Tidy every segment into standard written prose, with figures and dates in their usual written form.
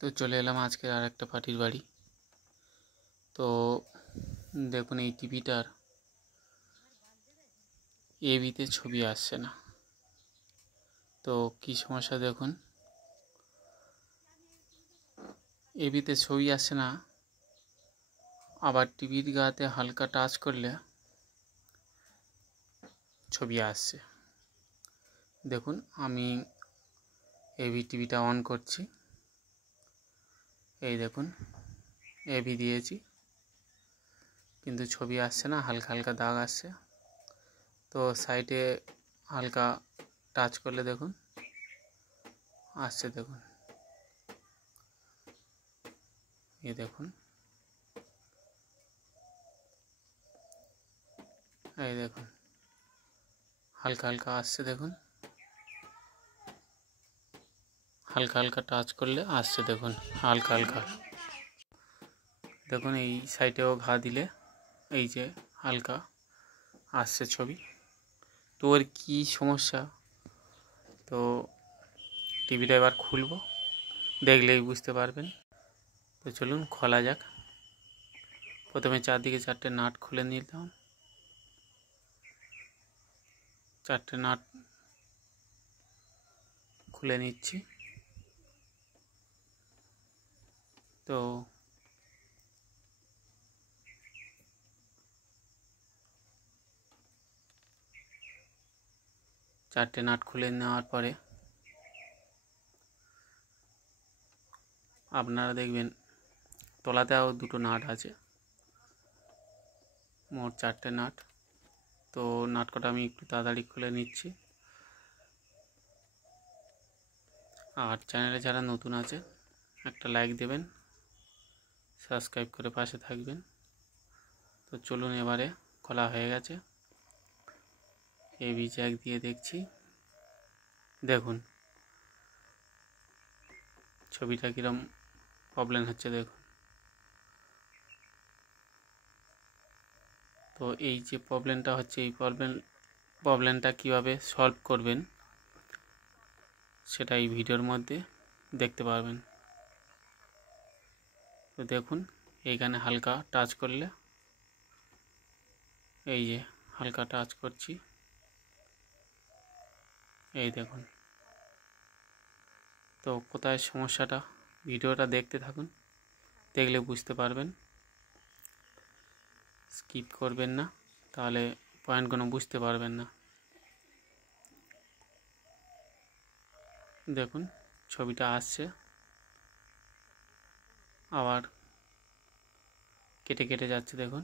তো চলে এলাম আজকে আর একটা পার্টির বাড়ি। তো দেখুন এই টিভিটার এবিতে ছবি আসছে না। তো কি সমস্যা দেখুন, এবিতে ছবি আসছে না, আবার টিভির গাতে হালকা টাচ করলে ছবি আসছে। দেখুন আমি এবি টিভিটা অন করছি, এই দেখুন এবি দিয়েছি কিন্তু ছবি আসছে না, হালকা হালকা দাগ আসছে। তো সাইডে হালকা টাচ করলে দেখুন আসছে, দেখুন এই দেখুন, এই দেখুন হালকা হালকা আসছে, দেখুন হালকা হালকা টাচ করলে আসছে, দেখুন হালকা হালকা। দেখুন এই সাইডেও ঘা দিলে এই যে হালকা আসছে ছবি। তো ওর কী সমস্যা, তো টিভিটা এবার খুলব, দেখলেই বুঝতে পারবেন। তো চলুন খোলা যাক। প্রথমে চারদিকে 4টে নাট খুলে নিলাম, 4টে নাট খুলে নিচ্ছি। তো চারটে নাট খুলে নেওয়ার পরে আপনারা দেখবেন তলাতেও 2টো নাট আছে, মোট 4টে নাট। তো নাট কটা আমি একটু তাড়াতাড়ি খুলে নিচ্ছি। আর চ্যানেলে যারা নতুন আছে একটা লাইক দেবেন, সাবস্ক্রাইব করে পাশে থাকবেন। তো চলুন এবারে খোলা হয়ে গেছে, এবি জ্যাক দিয়ে দেখছি। দেখুন ছবিটা কীরকম প্রবলেম হচ্ছে দেখুন। তো এই যে প্রবলেমটা হচ্ছে, এই প্রবলেমটা কীভাবে সলভ করবেন সেটা এই ভিডিওর মধ্যে দেখতে পারবেন। তো দেখুন এইখানে হালকা টাচ করলে, এই যে হালকা টাচ করছি, এই দেখুন। তো কোথায় সমস্যাটা, ভিডিওটা দেখতে থাকুন, দেখলে বুঝতে পারবেন, স্কিপ করবেন না, তাহলে পয়েন্টগুলো বুঝতে পারবেন না। দেখুন ছবিটা আসছে, আবার কেটে কেটে যাচ্ছে, দেখুন।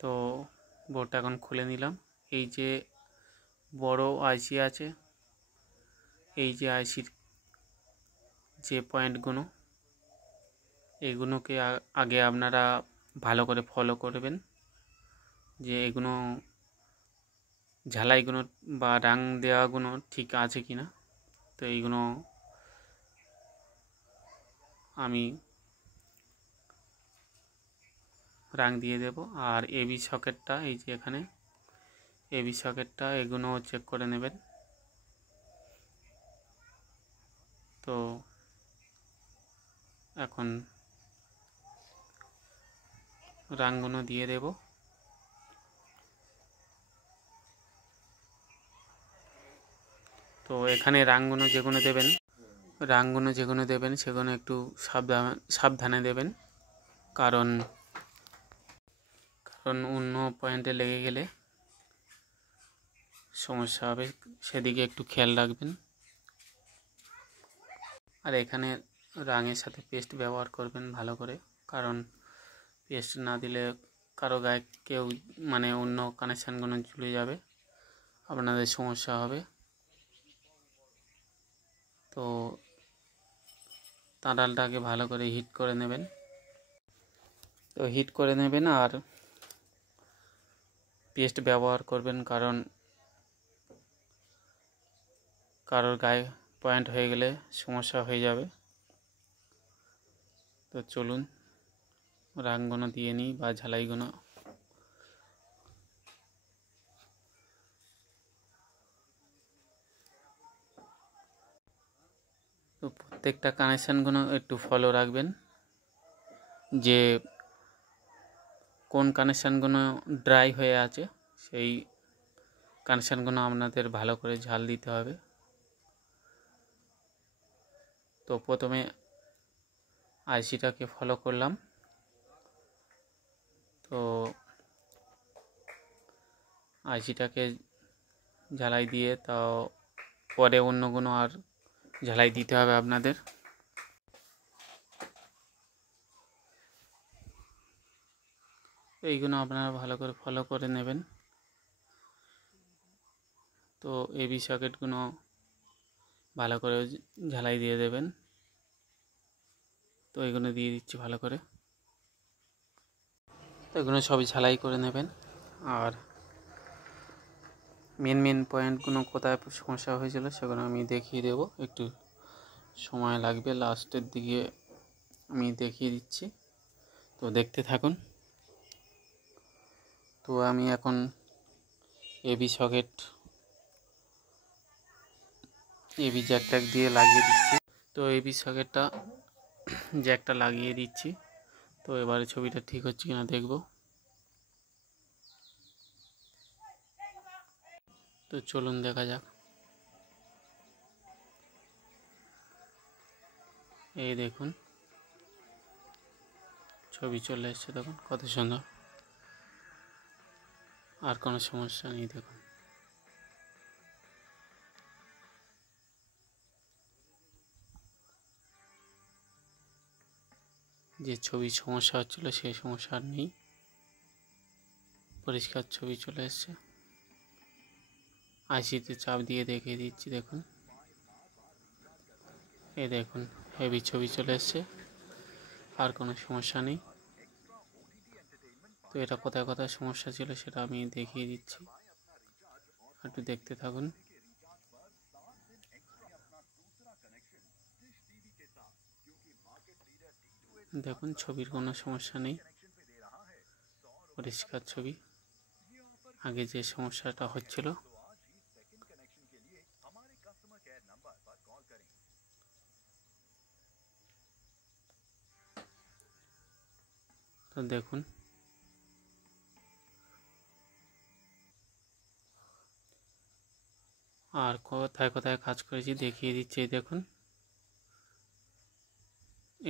তো বোর্ডটা এখন খুলে নিলাম। এই যে বড় আইসি আছে, এই যে আইসির যে পয়েন্টগুলো, এগুলোকে আগে আপনারা ভালো করে ফলো করবেন যে এগুলো ঝালাইগুলো বা রাং দেওয়াগুলো ঠিক আছে কি না। তো এইগুলো আমি রাং দিয়ে দেব। আর এবি সকেটটা, এই যে এখানে এবি সকেটটা, এগুলো চেক করে নেবেন। তো এখন রাংগুলো দিয়ে দেব। তো এখানে রাংগুলো যেগুলো দেবেন সেগুলো একটু সাবধানে দেবেন, কারণ অন্য পয়েন্টে লেগে গেলে সমস্যা হবে, সেদিকে একটু খেয়াল রাখবেন। আর এখানে রাঙের সাথে পেস্ট ব্যবহার করবেন ভালো করে, কারণ পেস্ট না দিলে কারো গায়ে কেউ মানে অন্য কানেকশানগুলো ঝুলে যাবে, আপনাদের সমস্যা হবে। তো তাঁরালটাকে ভালো করে হিট করে নেবেন। তো হিট করে নেবেন আর পেস্ট ব্যবহার করবেন, কারণ কারোর গায়ে পয়েন্ট হয়ে গেলে সমস্যা হয়ে যাবে। তো চলুন রাংগুলো দিয়ে নিই বা ঝালাইগুলো। তো প্রত্যেকটা কানেকশানগুলো একটু ফলো রাখবেন, যে কোন কানেকশানগুলো ড্রাই হয়ে আছে সেই কানেকশানগুলো আপনাদের ভালো করে ঝাল দিতে হবে। তো প্রথমে আইসিটাকে ফলো করলাম, তো আইসিটাকে ঝালাই দিয়ে তাও পরে অন্যগুলো আর ঝালাই দিতে হবে আপনাদের। এইগুলো আপনারা ভালো করে ফলো করে নেবেন। তো এবি সকেটগুলো ভালো করে ঝালাই দিয়ে দেবেন। তো এগুলো দিয়ে দিচ্ছি ভালো করে। তো এগুলো সবই ঝালাই করে নেবেন। আর মেন পয়েন্টগুলো কোথায় সমস্যা হয়েছিল সেগুলো আমি দেখিয়ে দেবো, একটু সময় লাগবে, লাস্টের দিকে আমি দেখিয়ে দিচ্ছি, তো দেখতে থাকুন। তো আমি এখন এবি সকেট এবি জ্যাক দিয়ে লাগিয়ে দিচ্ছি। তো এবি সকেটটা জ্যাকটা লাগিয়ে দিচ্ছি। তো এবারে ছবিটা ঠিক হচ্ছে কিনা দেখব। তো চলুন দেখা যাক। এই দেখুন ছবি চলে এসছে, দেখুন কত সুন্দর, আর কোনো সমস্যা নেই। দেখুন যে ছবি সমস্যা হচ্ছিল সেই সমস্যা আর নেই, পরিষ্কার ছবি চলে এসছে। আইসিতে চাপ দিয়ে দেখিয়ে দিচ্ছি, দেখুন এই দেখুন হেভি ছবি চলে এসছে, আর কোনো সমস্যা নেই। তো এটা কোথায় কোথায় সমস্যা ছিল সেটা আমি দেখিয়ে দিচ্ছি, একটু দেখতে থাকুন। দেখুন ছবির কোনো সমস্যা নেই, পরিষ্কার ছবি। আগে যে সমস্যাটা হচ্ছিল তো দেখুন। আর কোথায় কোথায় কাজ করেছি দেখিয়ে দিচ্ছি, দেখুন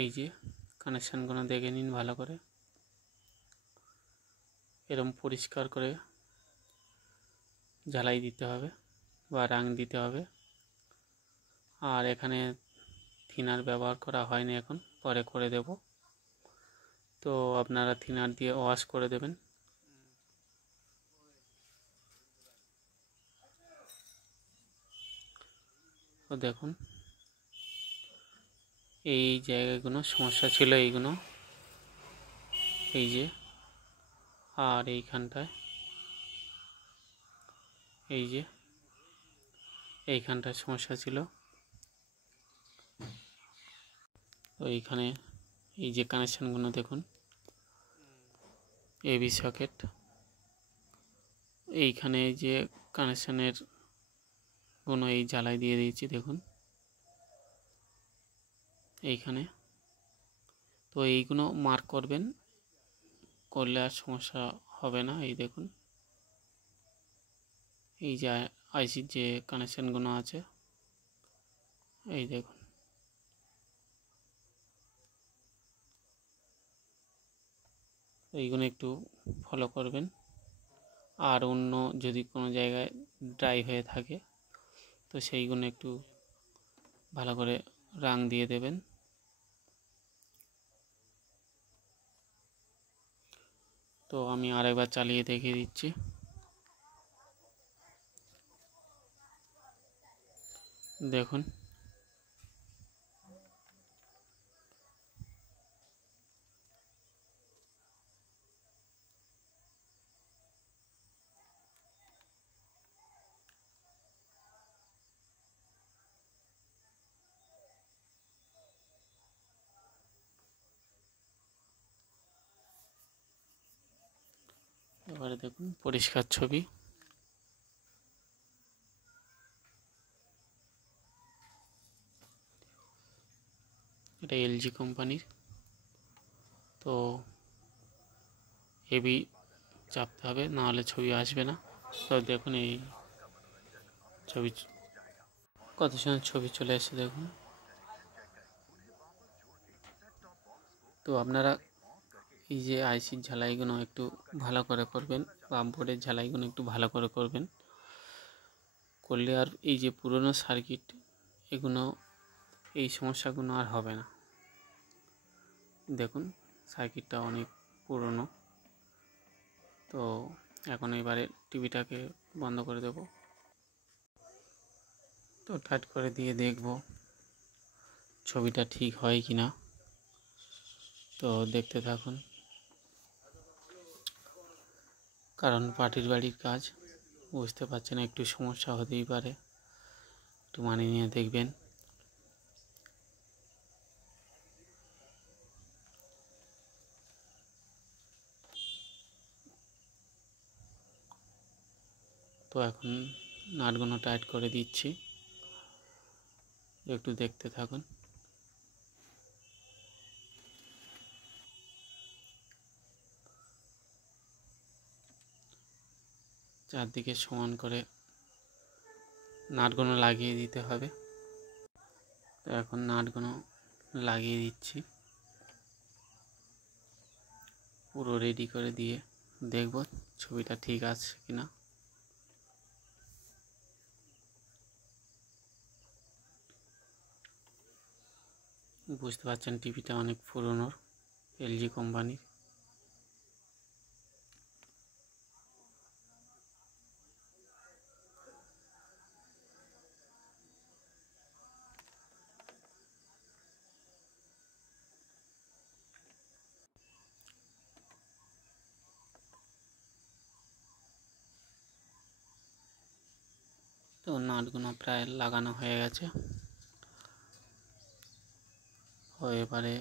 এই যে কানেকশানগুলো দেখে নিন ভালো করে, এরকম পরিষ্কার করে ঝালাই দিতে হবে বা রাং দিতে হবে। আর এখানে থিনার ব্যবহার করা হয়নি, এখন পরে করে দেব। তো আপনারা থিনার দিয়ে ওয়াশ করে দেবেন। তো দেখুন এই জায়গাগুলো সমস্যা ছিল, এইগুলো এই যে, আর এইখানটায় এই যে এইখানটায় সমস্যা ছিল। তো এইখানে এই যে কানেকশানগুলো দেখুন, এবি সকেট, এইখানে যে কানেকশানের গুলো এই জ্বালাই দিয়ে দিয়েছি, দেখুন এইখানে। তো এইগুলো মার্ক করবেন, করলে আর সমস্যা হবে না। এই দেখুন এই যে আইসির যে কানেকশানগুলো আছে, এই দেখুন এইগুলো একটু ফলো করবেন। আর অন্য যদি কোনো জায়গায় ড্রাই হয়ে থাকে তো সেইগুলো একটু ভালো করে রাং দিয়ে দেবেন। তো আমি আরেকবার চালিয়ে দেখিয়ে দিচ্ছি, দেখুন এবারে দেখুন পরিষ্কার ছবি। এটা এলজি কোম্পানির। তো হেভি চাপতে হবে, নাহলে ছবি আসবে না। তো দেখুন এই ছবি কত সময় ছবি চলে এসে দেখুন। তো আপনারা এই যে আইসির ঝালাইগুলো একটু ভালো করে করবেন, বা বোর্ডের ঝালাইগুলো একটু ভালো করে করবেন, করলে আর এই যে পুরনো সার্কিট এগুলো এই সমস্যাগুলো আর হবে না। দেখুন সার্কিটটা অনেক পুরনো। তো এখন এবারে টিভিটাকে বন্ধ করে দেব। তো টাইট করে দিয়ে দেখব ছবিটা ঠিক হয় কি না। তো দেখতে থাকুন, কারণ পার্টির বাড়ির কাজ, বুঝতে পারছেন একটু সমস্যা হতেই পারে, একটু মানিয়ে নিয়ে দেখবেন। তো এখন নাটগুলো টাইট করে দিচ্ছি, একটু দেখতে থাকুন। চারদিকে সমান করে নাটগুলো লাগিয়ে দিতে হবে। তো এখন নাটগুলো লাগিয়ে দিচ্ছি, পুরো রেডি করে দিয়ে দেখব ছবিটা ঠিক আছে কিনা। বুঝতে পারছেন টিভিটা অনেক পুরনো, এলজি কোম্পানির। তো নাটগুলো প্রায় লাগানো হয়ে গেছে। এবারে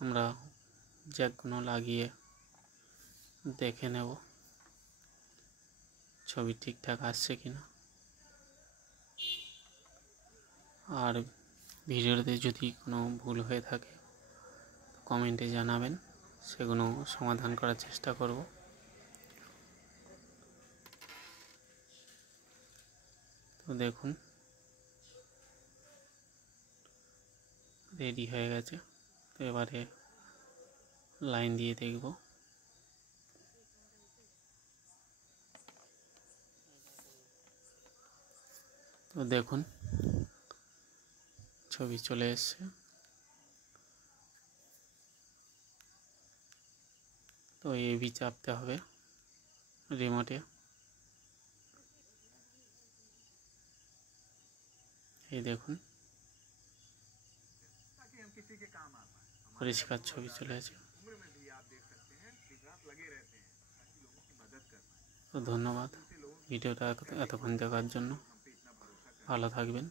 আমরা জ্যাকগুলো লাগিয়ে দেখে নেব ছবি ঠিকঠাক আসছে কিনা। আর ভিডিওতে যদি কোনো ভুল হয়ে থাকে কমেন্টে জানাবেন, সেগুলো সমাধান করার চেষ্টা করব। তো দেখুন রেডি হয়ে গেছে। তো এবারে লাইন দিয়ে দেখব। তো দেখুন ছবি চলে এসছে। তো এবি চাপতে হবে রিমোটে। এই দেখুন পরিষ্কার ছবি চলে আসে। তো ধন্যবাদ ভিডিওটা এতক্ষণ দেখার জন্য। ভালো থাকবেন।